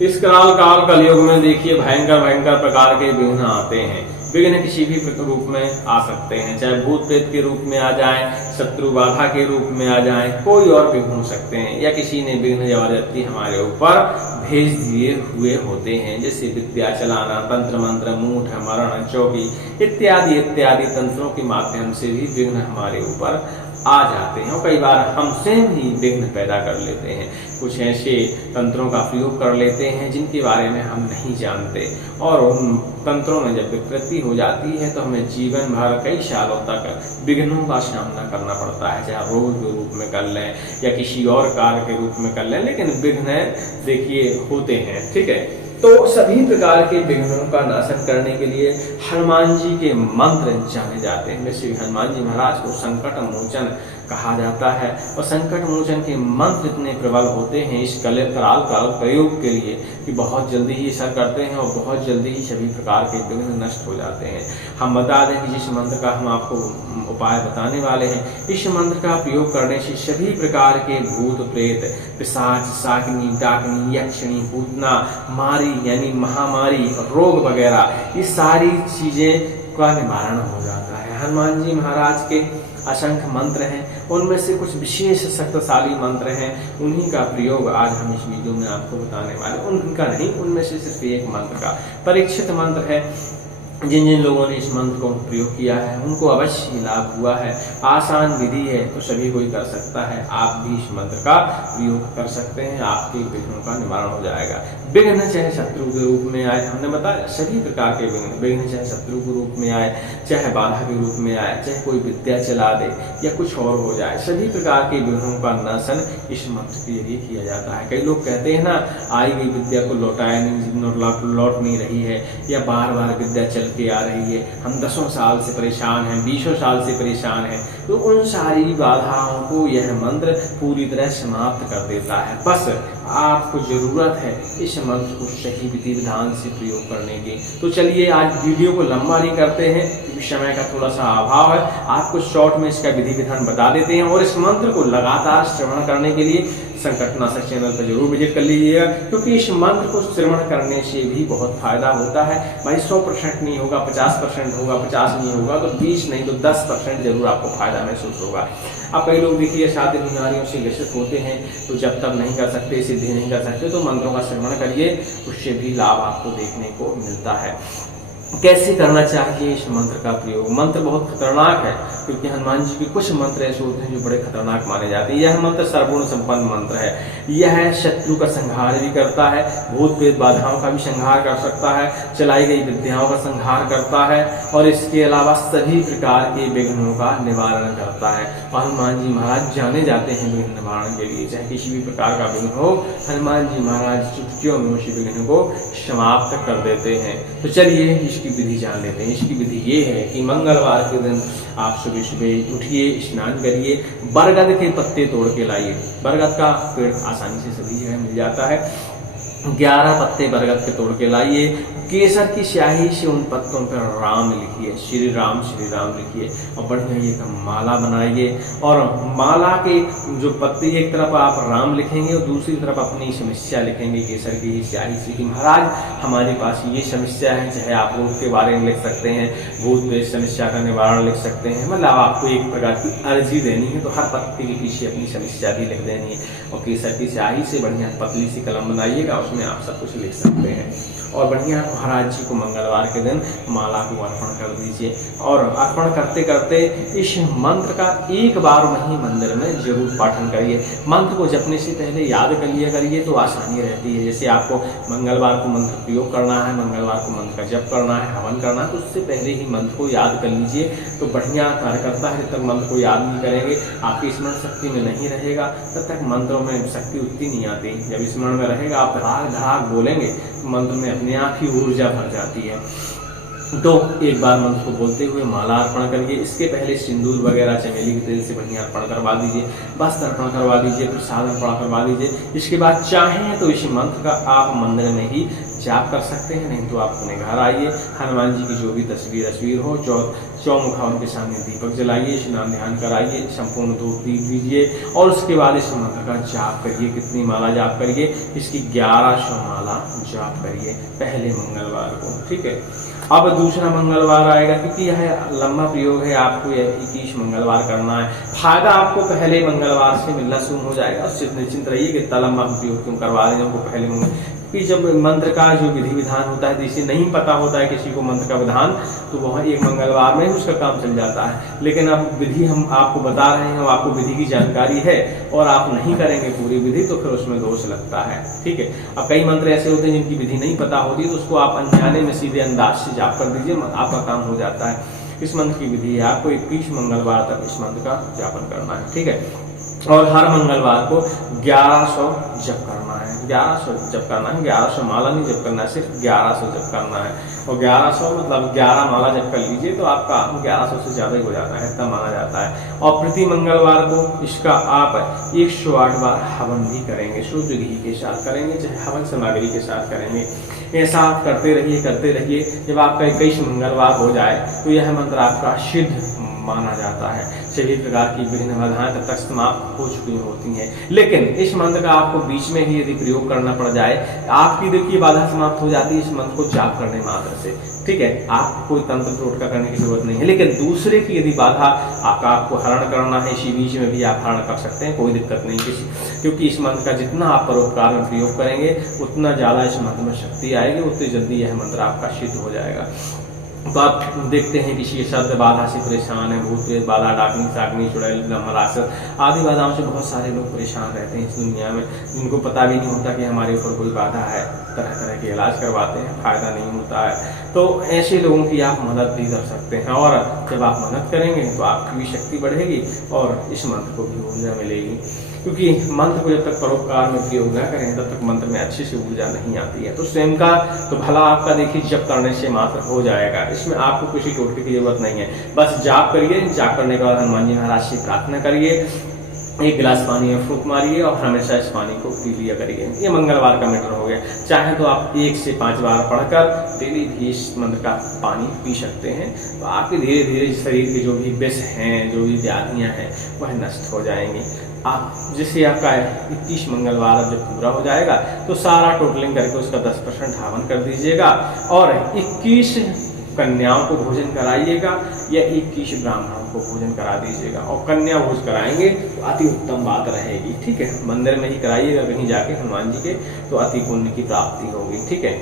इस कराल काल कलयुग में देखिए भयंकर भयंकर प्रकार के विघ्न आते हैं। विघ्न किसी भी रूप में आ सकते हैं, चाहे भूत प्रेत के रूप में आ जाएं, शत्रु बाधा के रूप में आ जाएं, कोई और विघ्न हो सकते हैं, या किसी ने विघ्न जबरदस्ती हमारे ऊपर भेज दिए हुए होते हैं। जैसे विद्या चलाना, तंत्र मंत्र, मूठ, मरण, चौकी इत्यादि इत्यादि तंत्रों के माध्यम से भी विघ्न हमारे ऊपर आ जाते हैं और कई बार हमसे ही विघ्न पैदा कर लेते हैं। कुछ ऐसे तंत्रों का प्रयोग कर लेते हैं जिनके बारे में हम नहीं जानते, और उन तंत्रों में जब विकृति हो जाती है तो हमें जीवन भर कई सालों तक विघ्नों का सामना करना पड़ता है, चाहे रोग के रूप में कर लें या किसी और कार्य के रूप में कर लें, लेकिन विघ्न देखिए होते हैं। ठीक है, तो सभी प्रकार के विघ्नों का नाशन करने के लिए हनुमान जी के मंत्र जाने जाते हैं। श्री हनुमान जी महाराज को संकट मोचन कहा जाता है, और संकट मोचन के मंत्र इतने प्रबल होते हैं इस कराल काल प्रयोग के लिए कि बहुत जल्दी ही असर करते हैं और बहुत जल्दी ही सभी प्रकार के विघ्न नष्ट हो जाते हैं। हम बता दें कि जिस मंत्र का हम आपको उपाय बताने वाले हैं, इस मंत्र का प्रयोग करने से सभी प्रकार के भूत प्रेत, पिशाच, शाकिनी, डाकिनी, यक्षिणी, पूतना, मारी यानी महामारी, रोग वगैरह ये सारी चीजें का निवारण हो जाता है। हनुमान जी महाराज के असंख्य मंत्र हैं, उनमें से कुछ विशेष शक्तिशाली मंत्र हैं, उन्हीं का प्रयोग आज हम इस वीडियो में आपको बताने वाले। उनका नहीं, उनमें से सिर्फ एक मंत्र का परीक्षित मंत्र है। जिन जिन लोगों ने इस मंत्र को प्रयोग किया है उनको अवश्य लाभ हुआ है। आसान विधि है तो सभी कोई कर सकता है, आप भी इस मंत्र का प्रयोग कर सकते हैं, आपके विघ्नों का निवारण हो जाएगा। विघ्न चाहे शत्रु के रूप में आए, हमने बताया सभी प्रकार के विघ्न चाहे शत्रु के रूप में आए, चाहे बाधा के रूप में आए, चाहे कोई विद्या चला दे या कुछ और हो जाए, सभी प्रकार के विघ्नों का नाशन इस मंत्र के जरिए किया जाता है। कई लोग कहते हैं ना, आई गई विद्या को लौटाया नहीं, लौट नहीं रही है, या बार बार विद्या चल के आ रही है, हम 10 साल से परेशान हैं, 20 साल से परेशान हैं, तो उन सारी बाधाओं को यह मंत्र पूरी तरह समाप्त कर देता है। बस आपको जरूरत है इस मंत्र को सही विधि विधान से प्रयोग करने की। तो चलिए आज वीडियो को लंबा नहीं करते हैं क्योंकि समय का थोड़ा सा अभाव है, आपको शॉर्ट में इसका विधि विधान बता देते हैं। और इस मंत्र को लगातार श्रवण करने के लिए संकटनाशक चैनल पर जरूर विजिट कर लीजिएगा, क्योंकि इस मंत्र को श्रवण करने से भी बहुत फायदा होता है। भाई 100% नहीं होगा, 50% होगा, 50 नहीं होगा तो 20 नहीं तो 10% जरूर आपको फायदा महसूस होगा। अब कई लोग देखिए शादी बीमारियों से ग्रसित होते हैं, तो जब तक नहीं कर सकते, सिद्धि नहीं कर सकते, तो मंत्रों का श्रवण करिए, उससे भी लाभ आपको देखने को मिलता है। कैसे करना चाहिए इस मंत्र का प्रयोग? मंत्र बहुत खतरनाक है, क्योंकि हनुमान जी के कुछ मंत्र ऐसे होते हैं जो बड़े खतरनाक माने जाते हैं। यह मंत्र सर्वगुण संपन्न मंत्र है, यह शत्रु का संहार भी करता है, भूत प्रेत बाधाओं का भी संहार कर सकता है, चलाई गई विद्याओं का संहार करता है, और इसके अलावा सभी प्रकार के विघ्नों का निवारण करता है। और हनुमान जी महाराज जाने जाते हैं विघ्न निवारण के लिए, चाहे किसी भी प्रकार का विघ्न हो, हनुमान जी महाराज चुटकियों में उसी विघ्न को समाप्त कर देते हैं। तो चलिए इसकी विधि जान लेते हैं। इसकी विधि ये है कि मंगलवार के दिन आप सुबह सुबह उठिए, स्नान करिए, बरगद के पत्ते तोड़ के लाइए। बरगद का पेड़ आसानी से सभी जगह मिल जाता है। 11 पत्ते बरगद के तोड़ के लाइए, केसर की स्याही से उन पत्तों पर राम लिखिए, श्री राम लिखिए, और बढ़िया एक माला बनाइए। और माला के जो पत्ते, एक तरफ आप राम लिखेंगे और दूसरी तरफ अपनी समस्या लिखेंगे केसर की स्याही से कि महाराज हमारे पास ये समस्या है। चाहे आप रोग के बारे में लिख सकते हैं, भूत प्रेत समस्या का निवारण लिख सकते हैं, मतलब आपको एक प्रकार की अर्जी देनी है तो हर पत्ते के पीछे अपनी समस्या भी लिख देनी है। और केसर की स्याही से बढ़िया पतली सी कलम बनाइएगा, उसमें आप सब कुछ लिख सकते हैं। और बढ़िया महाराज जी को मंगलवार के दिन माला को अर्पण कर दीजिए। और अर्पण करते करते इस मंत्र का एक बार वहीं मंदिर में जरूर पाठन करिए। मंत्र को जपने से पहले याद कर लिया करिए तो आसानी रहती है। जैसे आपको मंगलवार को मंत्र प्रयोग करना है, मंगलवार को मंत्र का जप करना है, हवन करना है, तो उससे पहले ही मंत्र को याद कर लीजिए तो बढ़िया कार्य करता है। जब तक मंत्र को याद नहीं करेंगे, आपकी स्मरण शक्ति में नहीं रहेगा, तब तक मंत्रों में शक्ति उतनी नहीं आती। जब स्मरण में रहेगा, आप धड़ाक धड़ाक बोलेंगे तो मंत्र में अपने आप ही ऊर्जा भर जाती है। तो एक बार मंत्र को बोलते हुए माला अर्पण करिए। इसके पहले सिंदूर वगैरह चमेली के तेल से बढ़िया अर्पण करवा दीजिए, वस्त्र अर्पण करवा दीजिए, प्रसाद अर्पण करवा दीजिए। इसके बाद चाहें तो इस मंत्र का आप मंदिर में ही जाप कर सकते हैं, नहीं तो आप अपने घर आइए, हनुमान जी की जो भी तस्वीर हो, चौमुखा उनके सामने दीपक जलाइए, स्नान ध्यान कराइए, संपूर्ण धूप दीप दीजिए और उसके बाद इस मंत्र का जाप करिए। कितनी माला जाप करिए? इसकी 1100 माला जाप करिए पहले मंगलवार को, ठीक है। अब दूसरा मंगलवार आएगा, क्योंकि यह लंबा प्रयोग है, आपको यह 21 मंगलवार करना है। फायदा आपको पहले मंगलवार से मिलना शुरू हो जाएगा। उससे निश्चिंत रहिए कि इतना लंबा प्रयोग क्यों करवा रहे हैं हमको पहले मंगल, कि जब मंत्र का जो विधि विधान होता है, जिसे नहीं पता होता है किसी को मंत्र का विधान, तो वह एक मंगलवार में उसका काम चल जाता है। लेकिन अब विधि हम आपको बता रहे हैं और आपको विधि की जानकारी है और आप नहीं करेंगे पूरी विधि, तो फिर उसमें दोष लगता है, ठीक है। अब कई मंत्र ऐसे होते हैं जिनकी विधि नहीं पता होती, तो उसको आप अनजाने में सीधे अंदाज से जाप कर दीजिए, आपका काम हो जाता है। इस मंत्र की विधि है, आपको 21 मंगलवार तक इस मंत्र का जापन करना है, ठीक है। और हर मंगलवार को 1100 जप करना है, 1100 जप करना है। 1100 माला नहीं जप करना है, सिर्फ 1100 जप करना है। और 1100 मतलब 11 माला जप कर लीजिए तो आपका 1100 से ज्यादा ही हो जाता है, इतना माना जाता है। और प्रति मंगलवार को इसका आप 108 बार हवन भी करेंगे, शुद्ध घी के साथ करेंगे, चाहे हवन सामग्री के साथ करेंगे। ऐसा आप करते रहिए। जब आपका 21 मंगलवार हो जाए तो यह मंत्र आपका सिद्ध माना जाता है। सभी प्रकार की विघ्न बाधाएं तब तक समाप्त हो चुकी होती हैं। लेकिन इस मंत्र का आपको बीच में ही यदि प्रयोग करना पड़ जाए, आपकी देखिए बाधा समाप्त हो जाती है इस मंत्र को जाप करने मात्र से, ठीक है। आप कोई तंत्र टोटका करने की जरूरत नहीं है। लेकिन दूसरे की यदि बाधा आपको हरण करना है, इसी बीच में भी आप हरण कर सकते हैं, कोई दिक्कत नहीं क्योंकि इस मंत्र का जितना आप परोपकार में प्रयोग करेंगे उतना ज्यादा इस मंत्र में शक्ति आएगी, उतनी जल्दी यह मंत्र आपका सिद्ध हो जाएगा। तो आप देखते हैं किसी शब्द बाधा से परेशान है, भूत प्रेत बाधा, डाकनी साकनी चुड़ैल ब्रह्म राक्षस आदि बाधाओं से बहुत सारे लोग परेशान रहते हैं इस दुनिया में, जिनको पता भी नहीं होता कि हमारे ऊपर कोई बाधा है। तरह तरह के इलाज करवाते हैं, फायदा नहीं होता है। तो ऐसे लोगों की आप मदद भी कर सकते हैं, और जब आप मदद करेंगे तो आपकी भी शक्ति बढ़ेगी और इस मंत्र को भी ऊर्जा मिलेगी। क्योंकि मंत्र को जब तक परोपकार में प्रयोग न करें तब तक मंत्र में अच्छे से ऊर्जा नहीं आती है। तो स्वयं का तो भला आपका देखिए जप करने से मात्र हो जाएगा, इसमें आपको किसी टोटके की जरूरत नहीं है। बस जाप करिए, जाप करने के बाद हनुमान जी महाराज से प्रार्थना करिए, एक गिलास पानी में फूंक मारिए और हमेशा इस पानी को पी लिया करिए। ये मंगलवार का मैटर हो गया। चाहे तो आप 1 से 5 बार पढ़कर डेली भी इस मंत्र का पानी पी सकते हैं, तो आपके धीरे धीरे शरीर के जो भी विष हैं, जो भी व्याधियां हैं, वह नष्ट हो जाएंगी। आप जैसे आपका 21 मंगलवार जब पूरा हो जाएगा तो सारा टोटलिंग करके उसका 10% हवन कर दीजिएगा और 21 कन्याओं को भोजन कराइएगा या 21 ब्राह्मणों को भोजन करा दीजिएगा। और कन्या भोज कराएंगे तो अति उत्तम बात रहेगी, ठीक है। मंदिर में ही कराइएगा कहीं जाके हनुमान जी के, तो अति पुण्य की प्राप्ति होगी, ठीक है।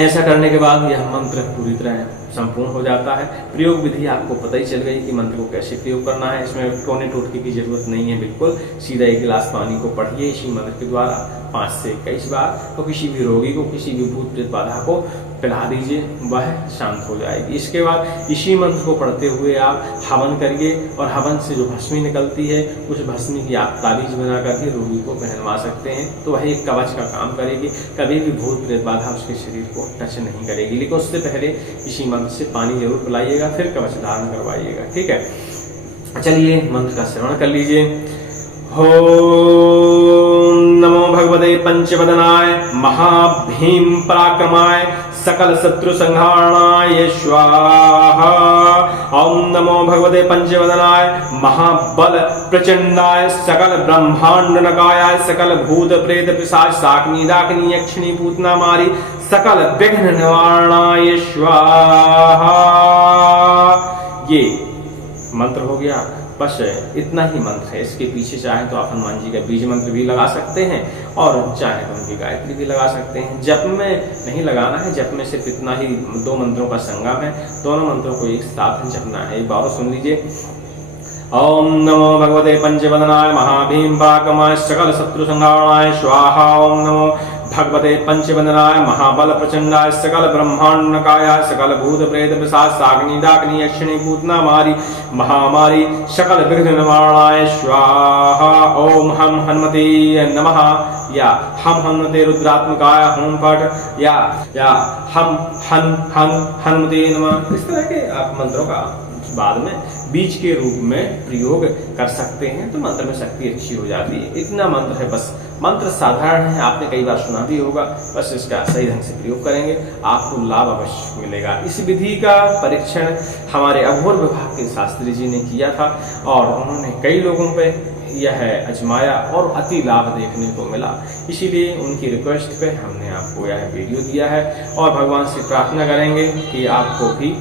ऐसा करने के बाद यह मंत्र पूरी तरह संपूर्ण हो जाता है। प्रयोग विधि आपको पता ही चल गई कि मंत्र को कैसे प्रयोग करना है, इसमें टोने टोटके की जरूरत नहीं है। बिल्कुल सीधा 1 गिलास पानी को पढ़िए इसी मंत्र के द्वारा 5 से 21 बार, तो किसी भी रोगी को, किसी भी भूत प्रेत बाधा को पिला दीजिए, वह शांत हो जाएगी। इसके बाद इसी मंत्र को पढ़ते हुए आप हवन करिए और हवन से जो भस्मी निकलती है उस भस्मी की आप ताबीज बना करके रोगी को पहनवा सकते हैं, तो वह एक कवच का काम करेगी। कभी भी भूत प्रेत बाधा उसके शरीर को टच नहीं करेगी। लेकिन उससे पहले इसी मंत्र से पानी जरूर पिलाइएगा, फिर कवच धारण करवाइएगा, ठीक है। चलिए मंत्र का श्रवण कर लीजिए। ओम नमो भगवते पंचवदनाय महाभीम पराक्रमाय सकल शत्रु संहारणाय स्वाहा। ओम नमो भगवते पंचवदनाय महाबल प्रचंडाय सकल ब्रह्मांड नकायाय सकल भूत प्रेत पिशाच शाकिनी डाकिनी यक्षिणी पूतना मारी सकल विघ्न निवारणाय स्वाहा। ये मंत्र हो गया, बस इतना ही मंत्र है। इसके पीछे चाहे तो आप हनुमान जी का बीज मंत्र भी लगा सकते हैं और चाहे तो उनकी गायत्री भी लगा सकते हैं। जप में नहीं लगाना है, जप में सिर्फ इतना ही 2 मंत्रों का संगम है, दोनों मंत्रों को एक साथ जपना है। एक बार सुन लीजिए। ओम नमो भगवते पंचवदनाय महाभीम पराक्रमाय सकल शत्रु संहारणाय स्वाहा। ओम नमो भगवते पंचवदनाय महाबल प्रचंडाय सकल ब्रह्मांडकायाय सकल भूत प्रेत पिशाच साग्नि दाग्नि यक्षिणी पूतना मारी महामारी सकल विघ्न निवारणाय स्वाहा। ओम हम हनुमते नमः या हम हनुमते रुद्रात्मकाय होम पाठ या हम हनुमते नमः। इस तरह के आप मंत्रों का बाद में बीज के रूप में प्रयोग कर सकते हैं तो मंत्र में शक्ति अच्छी हो जाती है। इतना मंत्र है, बस मंत्र साधारण है, आपने कई बार सुना भी होगा, बस इसका सही ढंग से प्रयोग करेंगे आपको लाभ अवश्य मिलेगा। इस विधि का परीक्षण हमारे अघोर विभाग के शास्त्री जी ने किया था और उन्होंने कई लोगों पे यह आजमाया और अति लाभ देखने को मिला। इसीलिए उनकी रिक्वेस्ट पे हमने आपको यह वीडियो दिया है और भगवान से प्रार्थना करेंगे कि आपको भी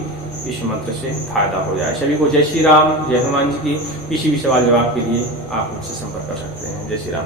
इस मंत्र से फायदा हो जाए। सभी को जय श्री राम, जय हनुमान जी की। किसी भी सवाल जवाब के लिए आप मुझसे संपर्क कर सकते हैं। जय श्री राम।